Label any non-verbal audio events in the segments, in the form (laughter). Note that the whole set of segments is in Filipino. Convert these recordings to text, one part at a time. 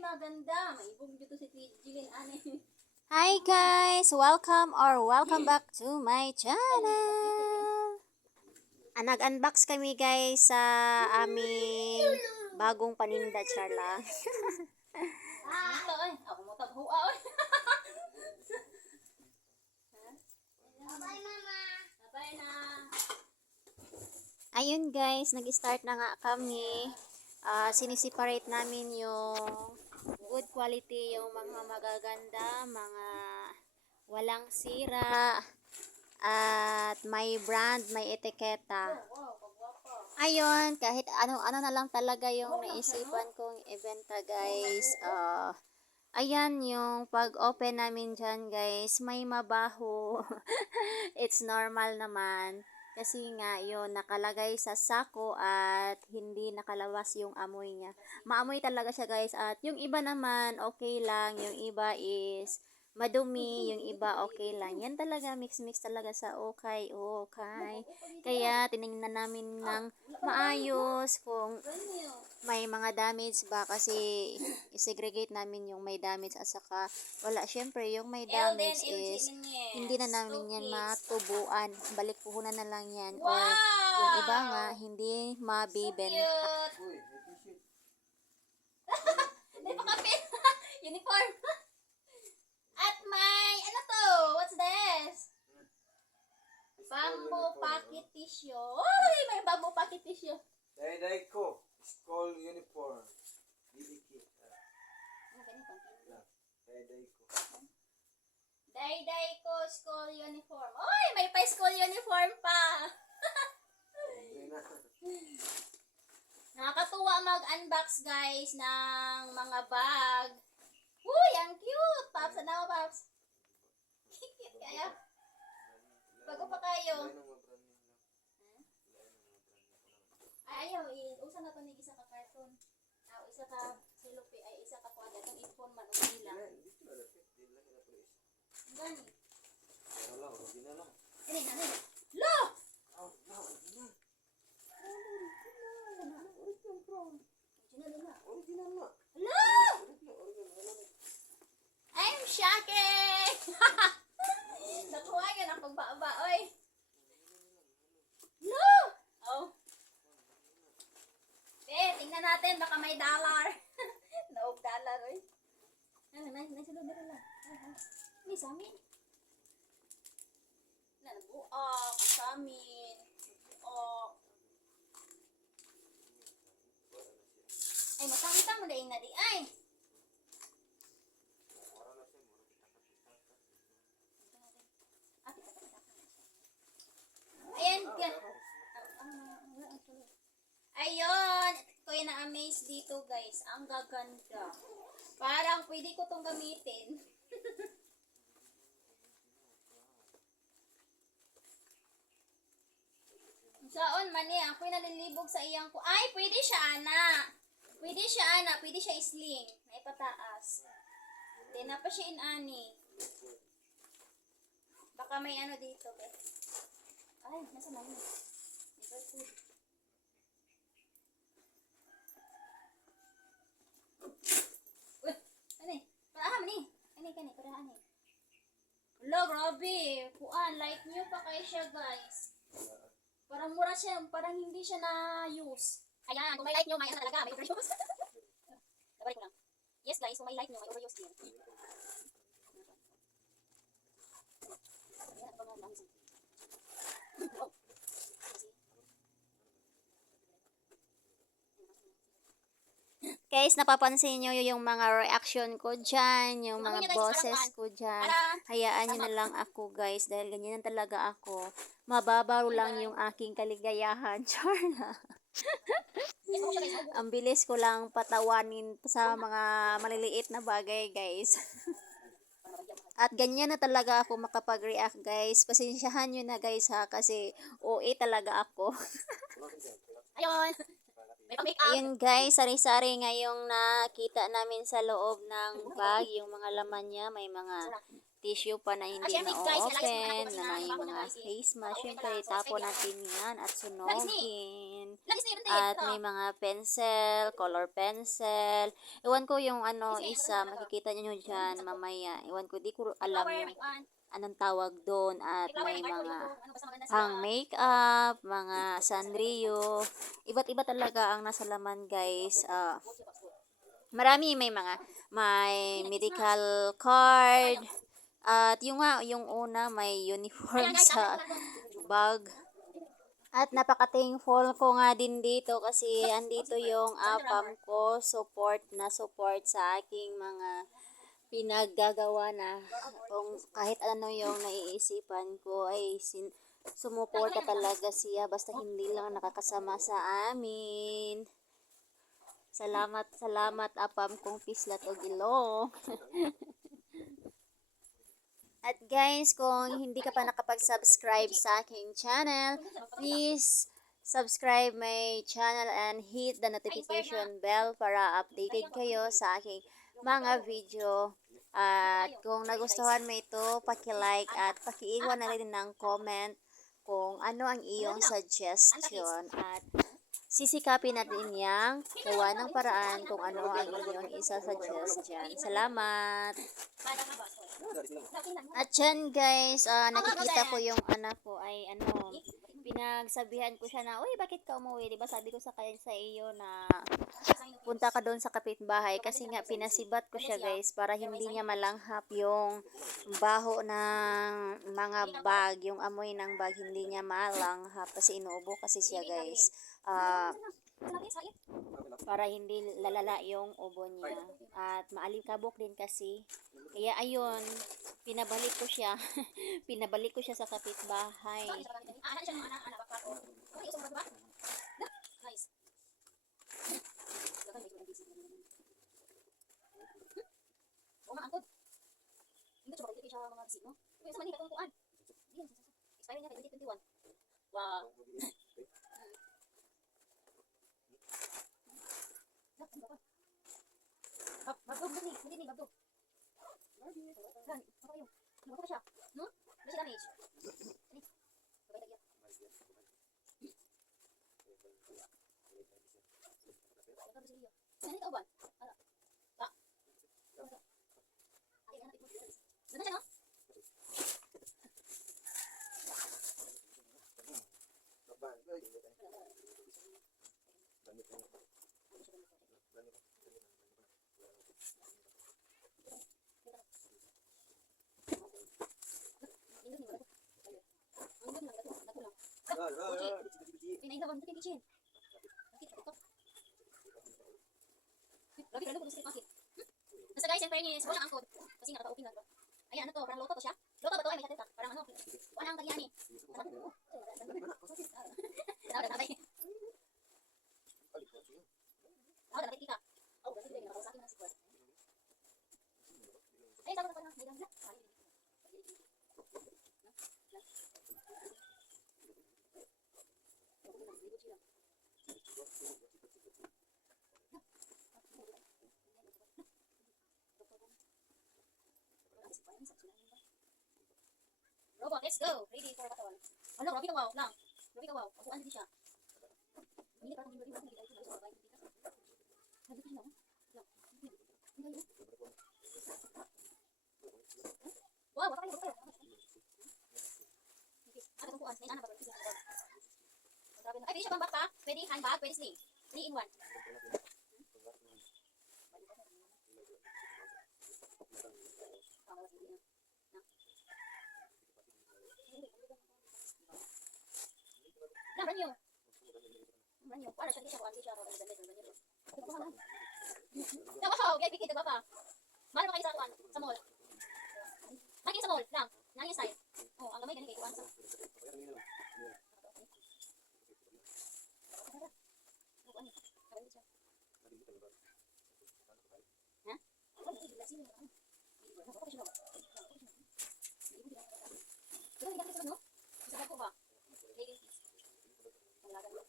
maganda. May ibong dito si Jilin Ane. Hi guys! Welcome or welcome back to my channel! Ah, nag-unbox kami guys sa aming bagong paninda charla. Ah. Ako mo taghua ay. Bye, mama. Bye na. Ayun guys, nag-start na nga kami. Ah, sinisiparate namin yung good quality, yung mga magaganda, mga walang sira, at may brand, may etiketa. Ayun, kahit ano-ano na lang talaga yung naisipan kong ibenta guys. Ah, ayan yung pag-open namin dyan guys, may mabaho. (laughs) It's normal naman. Kasi nga yun, nakalagay sa sako at hindi nakalabas yung amoy niya. Maamoy talaga siya guys at yung iba naman okay lang, yung iba is madumi, yung iba okay lang. Yan talaga, mix-mix talaga sa okay, okay. Kaya tinignan namin ng maayos kung may mga damage ba kasi isegregate namin yung may damage at saka wala syempre yung may damage is hindi na namin yan matubuan balik puhunan na lang yan or yung iba nga hindi mabiben (laughs) kapit. (laughs) Uniform. (laughs) At may, ano to? What's this? Bamboo pocket tissue. Uy, may bamboo pocket tissue. Day-day ko. School uniform. Didikit. Ano ganito? Day-day ko. Day-day ko school uniform. Uy, may pa school uniform pa. (laughs) Nakakatuwa mag-unbox guys ng mga bag. Uy, ang cute! Paps, ano Paps? Kaya, Wala lang. Ay, ayaw, i- usa na to ni isa ka cartoon. Ah, isa ka silupi, ay isa ka kuwan. Itong iPhone man, police. Ang Gani. Ano lang, original lang. Ini, ano yun? Lo! Oh, no, original. Original na. Original na. Lo! Wala na. I'm shocking! (laughs) Nakuha ka ng pagbaba, oy. Lo! Oh. Eh, tingnan natin, baka may dollar. (laughs) Naog dollar, oy. Ano, nice, nice, lo, dito lang. Hindi, sa amin. Na, nabuok, sa amin. Nabuok. Ay, matangitang mo na di, ay. Wala na siya. Mura kita Ayan ka. Ayun. Ko yung na-amaze dito guys. Ang gaganda. Parang pwede ko tong gamitin. (laughs) Saon man eh. Ako yung nalilibog sa iyang ko. Ay, pwede siya ana. Pwede siya ana. Pwede siya isling. May pataas. Di na pa siya inani. Baka may ano dito, be. Ay, nasa na yun? May food. Uy, ano eh? Paraan ni. Ano eh, kani? Paraan eh. Hello, grabe. Kuan, like nyo pa kayo siya, guys. Parang mura siya, parang hindi siya na-use. Ayan, kung may like nyo, may ano talaga, may overuse. (laughs) Nabalik ko lang. Yes, guys, kung may like nyo, may overuse din. Ayan, ito na lang. Oh. Guys napapansin nyo yung mga reaction ko dyan yung mga guys, boses ko dyan. Hayaan nyo na lang ako guys dahil ganyan talaga ako. Mababaw lang yung aking kaligayahan. (laughs) Charla ang bilis ko lang patawanin sa mga maliliit na bagay guys. (laughs) At ganyan na talaga ako makapag-react guys. Pasensyahan nyo na guys ha kasi OA talaga ako. (laughs) Ayun. Ayun guys, sari-sari ngayong nakita namin sa loob ng bag, yung mga laman niya, may mga tissue pa na hindi na open, na may mga face mask, syempre pwede. natin yan at sunogin. At may mga pencil, color pencil. Iwan ko yung ano, isa, ano, makikita nyo dyan mamaya. Iwan ko, di ko alam yung. Anong tawag doon. At May mga yung ano, pang makeup, mga sanrio. Iba't iba talaga ang nasa laman guys. Ah, marami may mga may medical card. At yung nga, yung una may uniform sa bag. At napaka-thankful ko nga din dito kasi andito yung apam ko, support na support sa aking mga pinaggagawa na kung kahit ano yung naiisipan ko ay sin sumuporta talaga siya basta hindi lang nakakasama sa amin. Salamat, salamat apam kong pislat o gilong. (laughs) At guys, kung hindi ka pa nakapag-subscribe sa aking channel, please subscribe my channel and hit the notification bell para updated kayo sa aking mga video. At kung nagustuhan mo ito, paki-like at paki-iwan na rin ng comment kung ano ang iyong suggestion at sisikapin natin niyang gawa ng paraan kung ano ang inyong isa-suggest. Salamat! At yan guys, ah, nakikita ko yung anak ko ay ano, pinagsabihan ko siya na, uy, bakit ka umuwi? Diba sabi ko sa kanya sa iyo na punta ka doon sa kapitbahay kasi nga pinasibat ko siya guys para hindi niya malanghap yung baho ng mga bag, yung amoy ng bag hindi niya malanghap kasi inuubo kasi siya guys. Iyo. Para hindi lalala yung ubo niya. At maalikabok din kasi. Kaya ayun, pinabalik ko siya. pinabalik ko siya sa kapitbahay. Ah, ano siya ng anak, anak, bakla ko. Okay, usong ba? Nice. Oo, maangkod. Hindi siya magiging siya mga bisig, no? Uy, sa manila kung kuan. Hindi, expiring niya kay 2021. Wow. Bab, babdog, hindi, hindi ni babdog. Gan, ano kayo? Ano ba siya? No? Ano siya damage? Ani, babay lagi. Ikaw ba sila? Ano ikaw ba? Ara. Ta. Ay, ano ito? Ganda siya, no? Ingin mo ba? Ingin mo ba? Ako lang. Pinain lang ang kitchen. Bakit? Ito. Grabe ka lang bakit? Basta guys, fairness, wala angkod. Kasi nakaka-open lang to. Ayan, ano to? Parang loto to siya. Loto ba to? Ay, may katita. Parang ano? Kuha ng kalyani. Parang ano? Tawag na tatay. Tawag na kita. Oh, kasi hindi nakakausap na si Kuya. Ay, tawag na pa na. May gamla. Robot, let's go. Ready for battle. Ano, Robby ka wow lang. Robby ka wow. Pagkuhan din siya. Hindi kung hindi ba hindi tayo sa bagay. Sabi ka lang. Wow, wala kayo, kayo. Okay, ano kuhan? May anak ba? Grabe. Ay, pwede siya bang backpack? Pwede handbag, pwede sling. 3 in 1. Brand new. Wala siya, hindi siya kuhan, hindi siya. Tama siya, VIP kit, diba pa? Mahal pa kayo sa sa mall. Lagi sa mall, lang. Nangin style. Oh, ang gamay ganun kay kuhan sa. Kuhan ni. Kuhan ni siya. Ha? Kuhan ni, sino yung ano? Kuhan ni siya. Kuhan ni siya, no? Isa ko ba? Lagi. Ang lagan mo.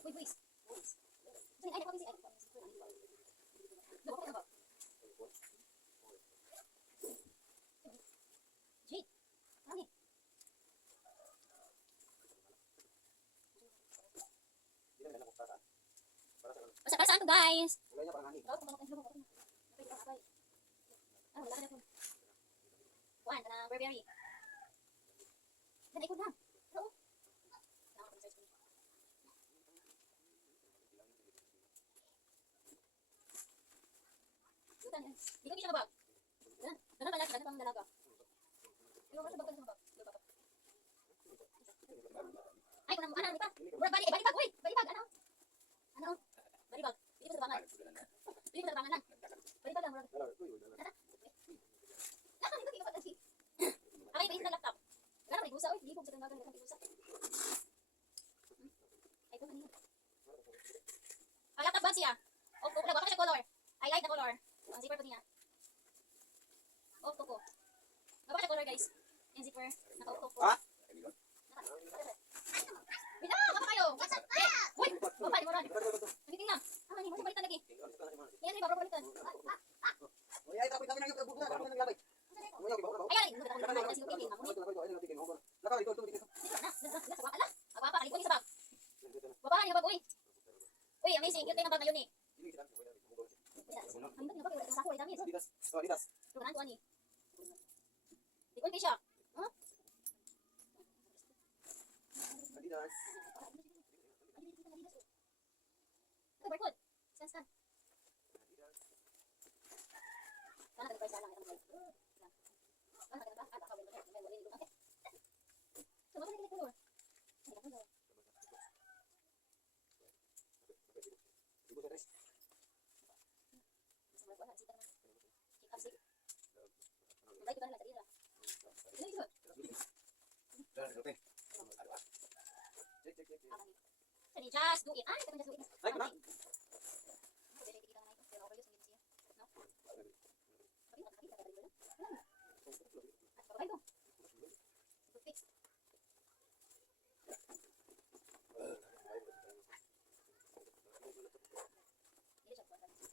to guys. Kulay niya parang hangin. Oh, kumakas na ako. Napay ka kapay. Ah, wala ka na po. Kuan, kana Burberry. Dan ikot lang. Di ko siya mabag. Dan, dan malaki, dan pang dalaga. Yung mga sabag sa mabag. Ay, kunang ano, ano? Murag bali, eh, bali bag, uy! Bali bag, ano? Ano? Bali bag. Dito sa bangan. Dito sa bangan lang. Bali bag lang. Naka, dito, dito, dito. Ay, may isa laptop. Gara, may gusa, uy. Di ko sa tanagan, may gusa. Ay, ito kanina. Ang laptop ba siya? Oh, oh, wala siya color. I like the color. Ang zipper po niya. Oh, toko. Wala siya color, guys. Yung zipper. Naka-toko. Ha? Bila, apa kayo? What's up? Eh, uy, bapak, di mo rin. Nagiting lang. Ah, hindi mo siya balitan lagi. Yan, hindi, bago balitan. Ah, Uy, ay, tapos kami nang yung buka, kami nang labay. Uy, okay, baka Ayan, hindi ko na kasi yung painting. Ako ni. Laka, ito, ito, ito. Dito na, dito na, sa ala. Ang baba, kalit ko ni sa bag. Babahan niya bag, uy. Uy, amazing. Cute yung bag na yun eh. Ang dami na bag, wala sa ako, ay dami. Adidas. Oh, Adidas. Lumanan ko ani. Di ko hindi siya. Huh? Ito, barcode. Saan, saan? Sana ka nagpaysa lang. Ito, barcode. Sana ka nagpaysa. Baka wala na. May wala yung lumak. So, baka Just do it. Just do it.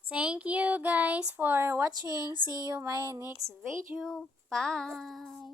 Thank you guys for watching. See you my next video. Bye.